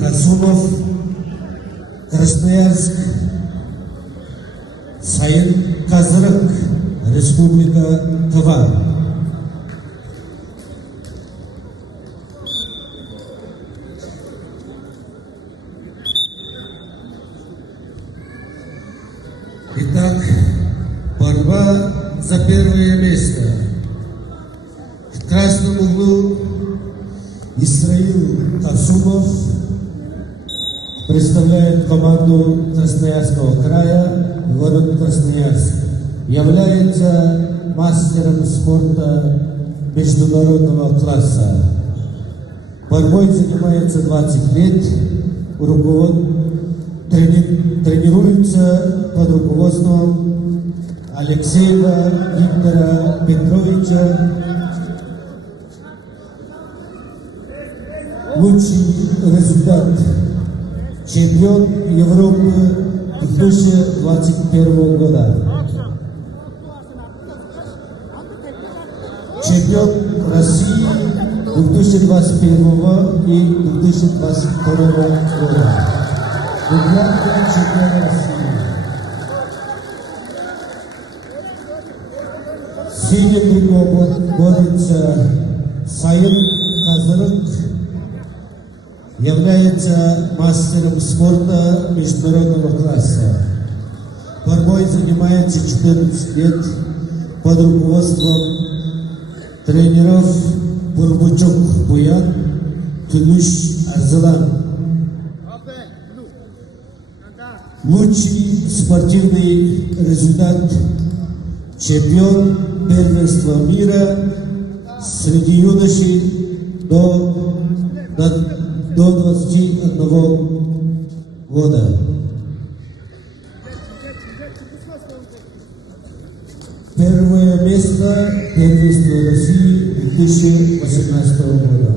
Касумов, Красноярск, Сайын Казырык, Республика Тыва. Итак, борьба за первое место. В красном углу Исраил Касумов представляет команду Красноярского края, город Красноярск. Является мастером спорта международного класса. Борьбой занимается 20 лет, тренируется под руководством Алексеева Виктора Петровича. Лучший результат. Чемпион Европы 2021 года. Чемпион России 2021 и 2022 года. Двукратный чемпион России. В синем кругу борется Сайын Казырык, является мастером спорта международного класса. Борьбой занимается 14 лет под руководством тренеров Бурбучук Буян, Тулуш Арзалан. Лучший спортивный результат. Чемпион первенства мира среди юношей до 21 года. Первое место первенства России 2018 года.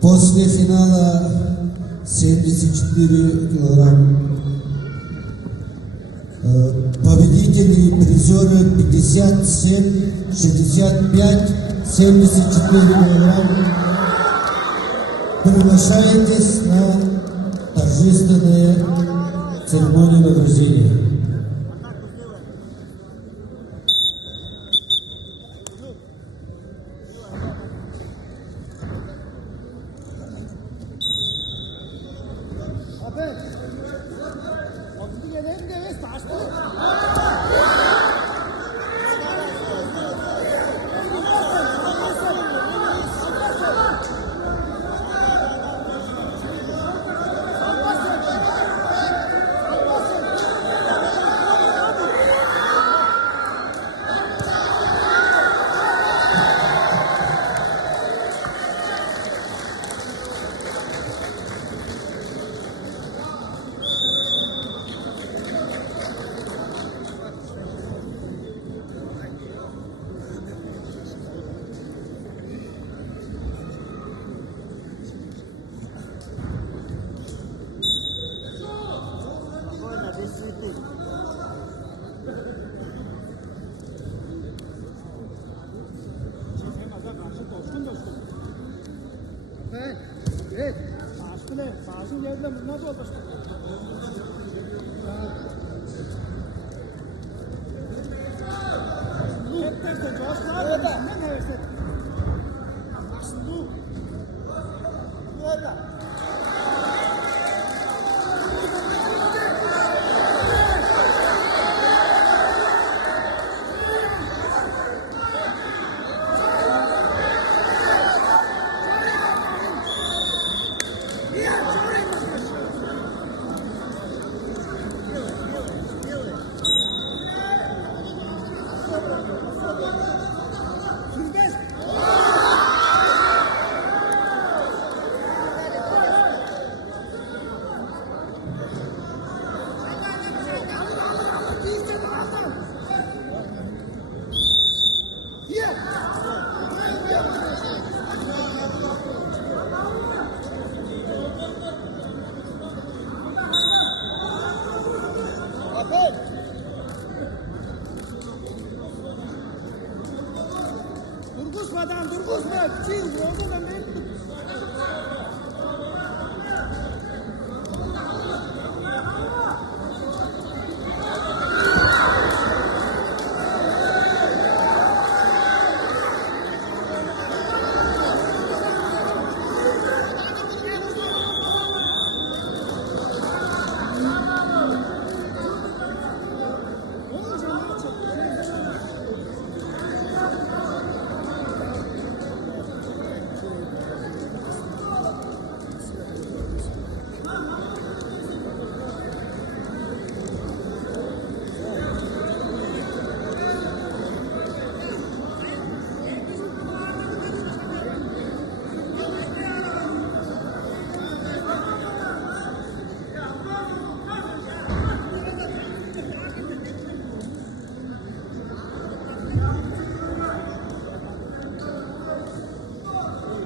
После финала 74 килограмм. Победители и призеры 57, 65, 74 килограмм. Приглашаетесь на торжественные церемонии награждения.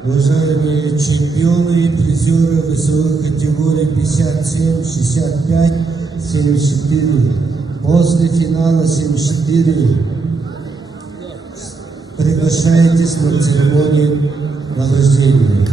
Уважаемые чемпионы и призеры весовых категорий 57, 65, 74. После финала 74 приглашаетесь на церемонию награждения.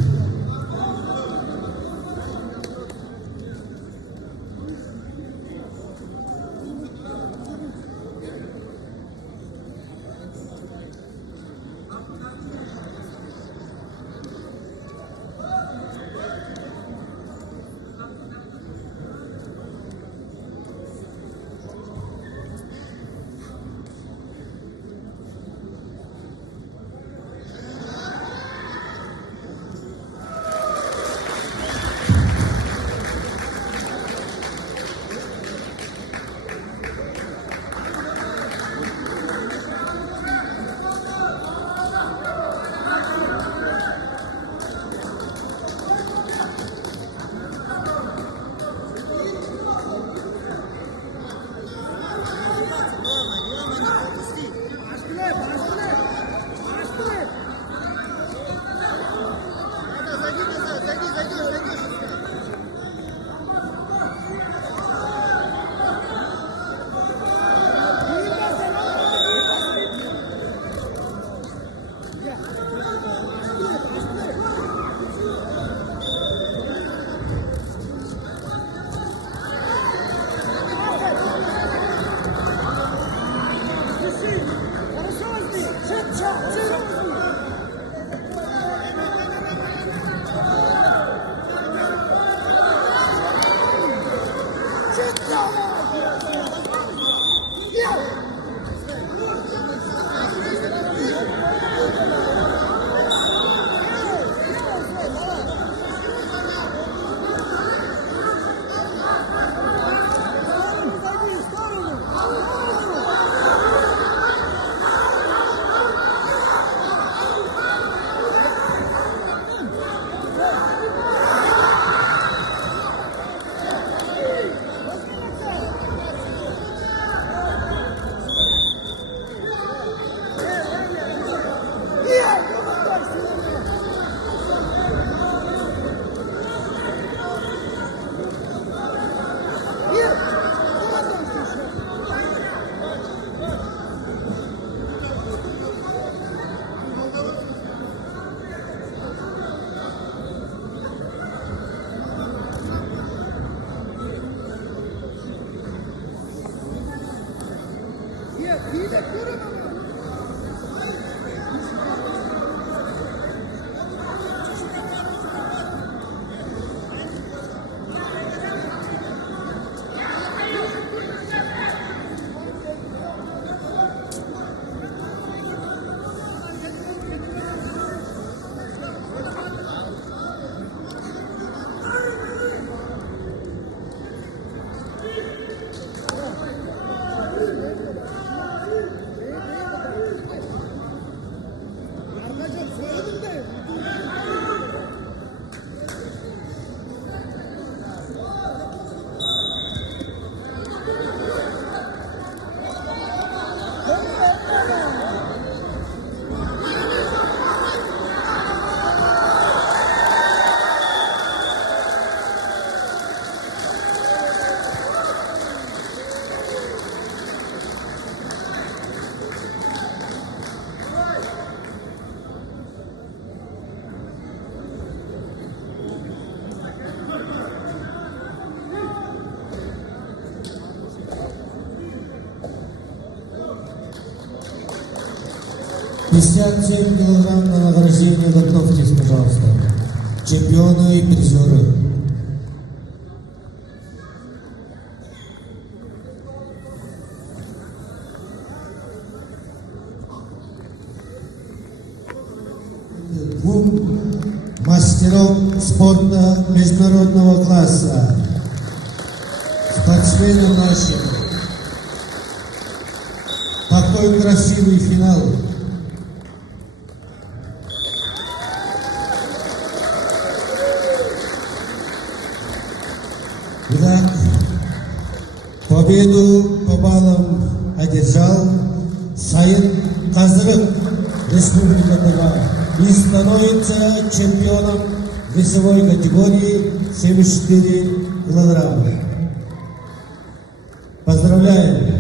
57 килограмм на награждение. Готовьтесь, пожалуйста. Чемпионы и призеры. Двум мастерам спорта международного класса, спортсменам нашим. Такой красивый финал. Итак, победу по баллам одержал Сайын Казырык Республикадага и становится чемпионом весовой категории 74 килограмма. Поздравляем!